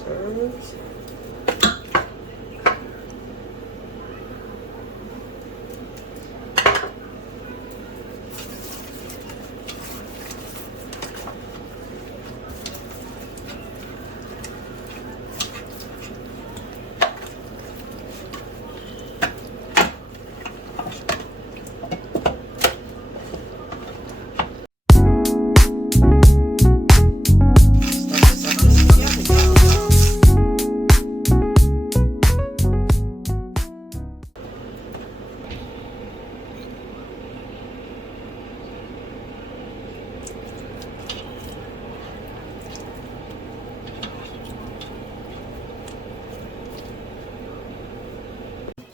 those herbs.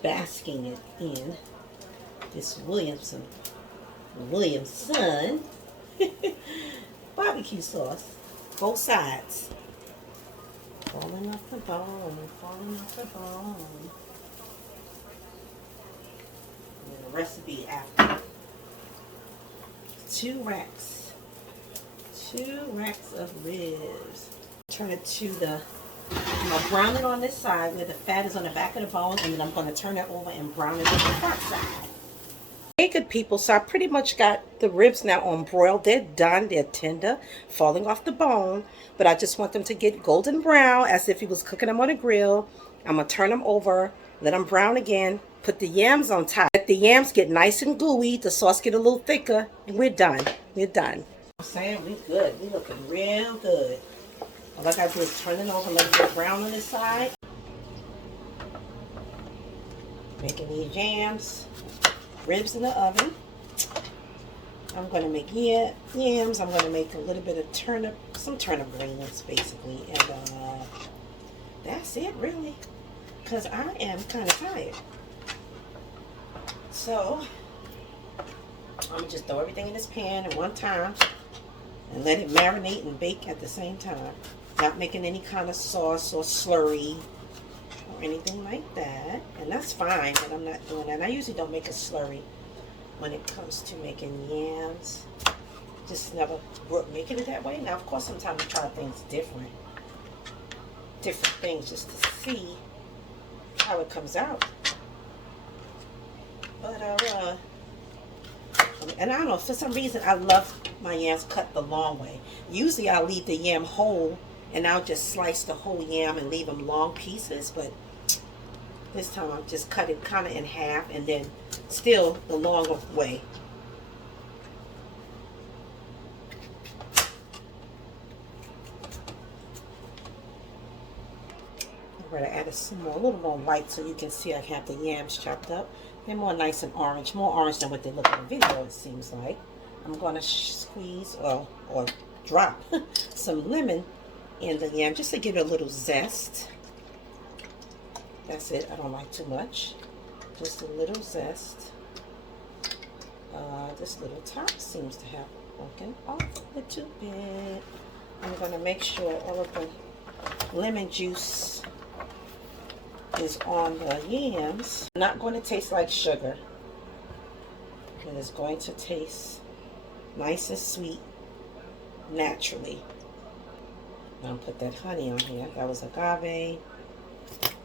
Basking it in this Williamson barbecue sauce, both sides. Falling off the bone, falling off the bone. And the recipe after. 2 racks of ribs. Turn it to the, I'm going to brown it on this side where the fat is on the back of the bone, and then I'm going to turn it over and brown it on the front side. Hey good people, so I pretty much got the ribs now on broil. They're done, they're tender, falling off the bone, but I just want them to get golden brown as if he was cooking them on a grill. I'm going to turn them over, let them brown again, put the yams on top. Let the yams get nice and gooey, the sauce get a little thicker, and we're done. We're done. I'm saying we good. We looking real good. All I got to do is turn it over, let it get brown on this side. Making these yams. Ribs in the oven. I'm going to make yams. I'm going to make a little bit of some turnip greens basically. And that's it really. Because I am kind of tired. So, I'm going to just throw everything in this pan at one time. And let it marinate and bake at the same time. Not making any kind of sauce or slurry or anything like that, and that's fine, but I'm not doing that. I usually don't make a slurry when it comes to making yams. Just never making it that way. Now, of course, sometimes I try things different things just to see how it comes out. But and I don't know, for some reason I love my yams cut the long way. Usually I'll leave the yam whole and I'll just slice the whole yam and leave them long pieces, but this time I'll just cut it kind of in half and then still the longer way. I'm going to add a little more light so you can see I have the yams chopped up. They're more nice and orange, more orange than what they look in the video, it seems like. I'm going to squeeze or drop some lemon in the yam just to give it a little zest. That's it. I don't like too much. Just a little zest. This little top seems to have broken off a little bit. I'm going to make sure all of the lemon juice is on the yams. Not going to taste like sugar. It is going to taste nice and sweet naturally. Now I'll put that honey on here. That was agave.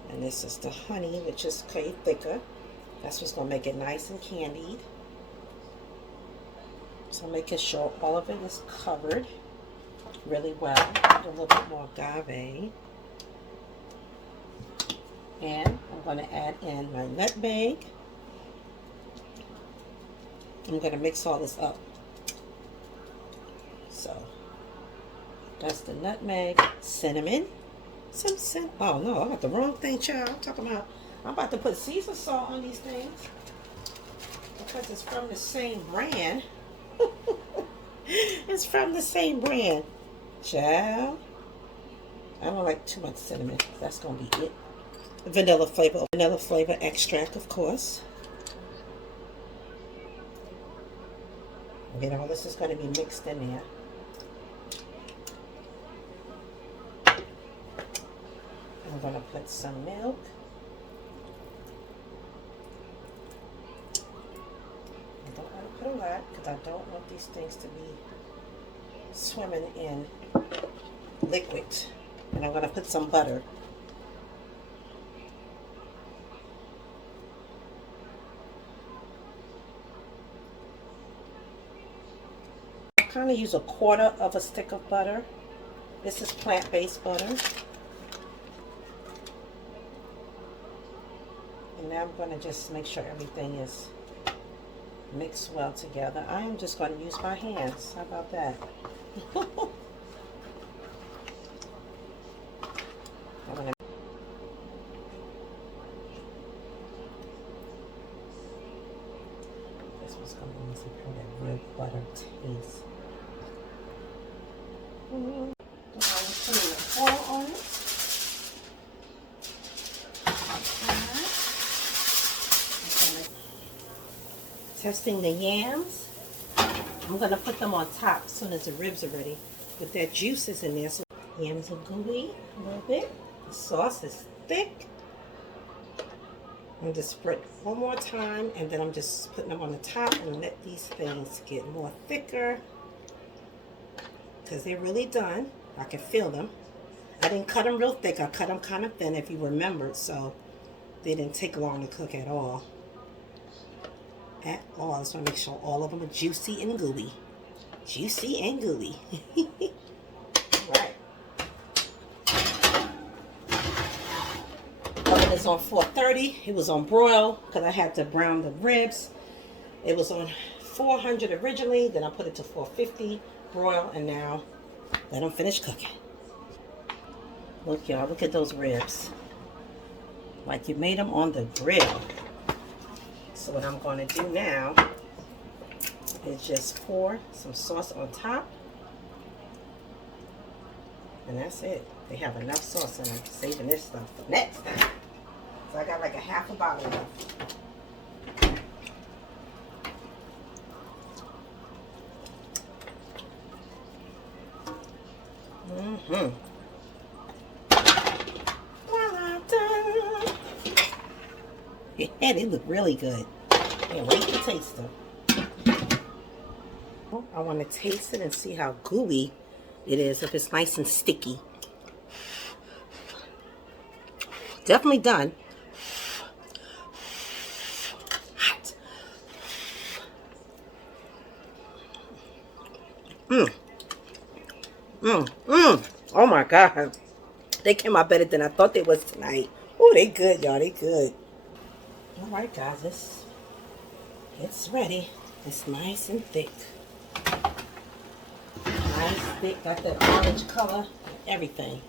And this is the honey, which is way thicker. That's what's going to make it nice and candied. So making sure all of it is covered really well. Put a little bit more agave. And I'm going to add in my nutmeg. I'm going to mix all this up. So, that's the nutmeg, cinnamon, oh no, I got the wrong thing, child. I'm about to put Caesar salt on these things because it's from the same brand. It's from the same brand, child. I don't like too much cinnamon. That's gonna be it. Vanilla flavor extract, of course. All this is going to be mixed in there. I'm going to put some milk. I don't want to put a lot because I don't want these things to be swimming in liquid. And I'm going to put some butter. I kind of use 1/4 of a stick of butter. This is plant-based butter. And now I'm going to just make sure everything is mixed well together. I am just going to use my hands. How about that? This was going to be some kind of real butter taste. I'm putting the oil on it. Testing the yams. I'm going to put them on top as soon as the ribs are ready. But that juice is in there, so yams are gooey a little bit. The sauce is thick. I'm just spread one more time, and then I'm just putting them on the top and let these things get more thicker because they're really done. I can feel them. I didn't cut them real thick. I cut them kind of thin, if you remembered, so they didn't take long to cook at all. At all. I just want to make sure all of them are juicy and gooey. Juicy and gooey. Right. Oven is on 430. It was on broil because I had to brown the ribs. It was on 400 originally. Then I put it to 450 broil, and now let them finish cooking. Look, y'all. Look at those ribs. Like you made them on the grill. So what I'm going to do now is just pour some sauce on top. And that's it. They have enough sauce in them. Saving this stuff for next time. So I got like a half a bottle left. Yeah, they look really good. Can't wait to taste them. I want to taste it and see how gooey it is, if it's nice and sticky. Definitely done. Hot. Oh my God. They came out better than I thought they was tonight. Oh, they good, y'all. They good. All right, guys. It's ready. It's nice and thick. Nice, thick. Got that orange color. Everything.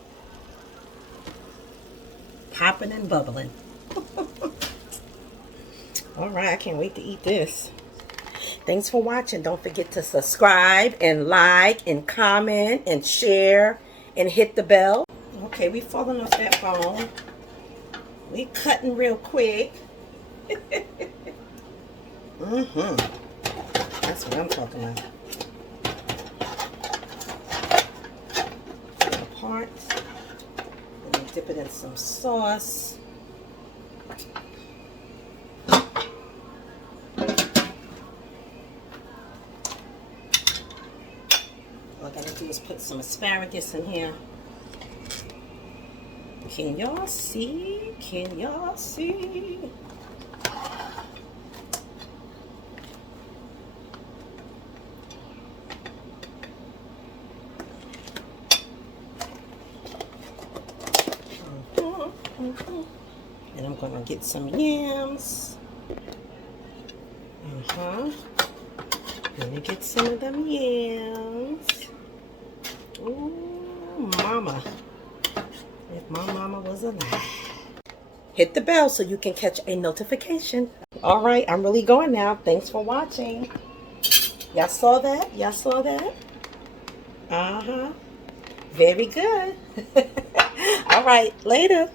Popping and bubbling. All right, I can't wait to eat this. Thanks for watching. Don't forget to subscribe and like and comment and share and hit the bell. Okay, we falling off that bone. We cutting real quick. That's what I'm talking about. Apart. And then dip it in some sauce. All I gotta do is put some asparagus in here. Can y'all see? Can y'all see? And I'm gonna get some yams. Let me get some of them yams. Ooh, mama. If my mama was alive. Hit the bell so you can catch a notification. All right, I'm really going now. Thanks for watching. Y'all saw that? Y'all saw that? Very good. All right, later.